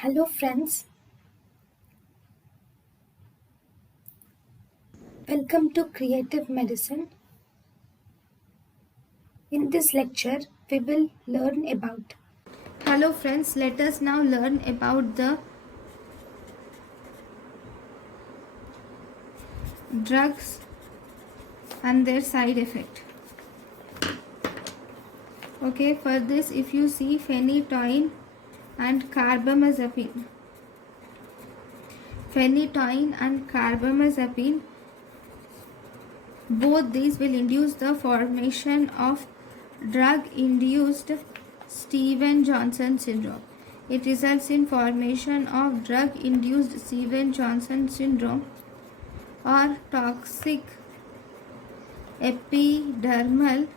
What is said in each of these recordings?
Hello friends, welcome to Creative Medicine. In this lecture, we will learn about. Hello friends, let us now learn about the drugs and their side effect. Okay, for this if you see phenytoin and carbamazepine. Phenytoin and carbamazepine, both these will induce the formation of drug-induced Stevens-Johnson syndrome. It results in formation of drug-induced Stevens-Johnson syndrome or toxic epidermal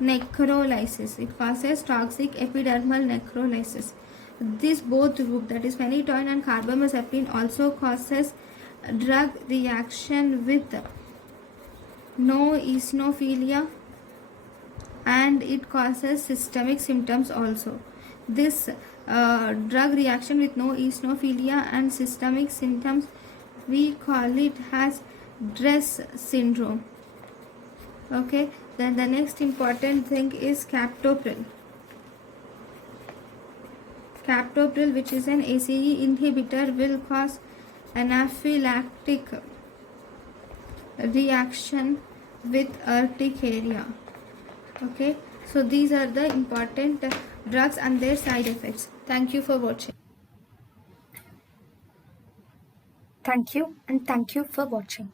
necrolysis. It causes toxic epidermal necrolysis. This both group, that is phenytoin and carbamazepine, also causes drug reaction with no eosinophilia, and it causes systemic symptoms also. This drug reaction with no eosinophilia and systemic symptoms, we call it as DRESS syndrome. Okay, then the next important thing is captopril. Captopril, which is an ACE inhibitor, will cause anaphylactic reaction with urticaria. Okay, so these are the important drugs and their side effects. Thank you for watching. Thank you for watching.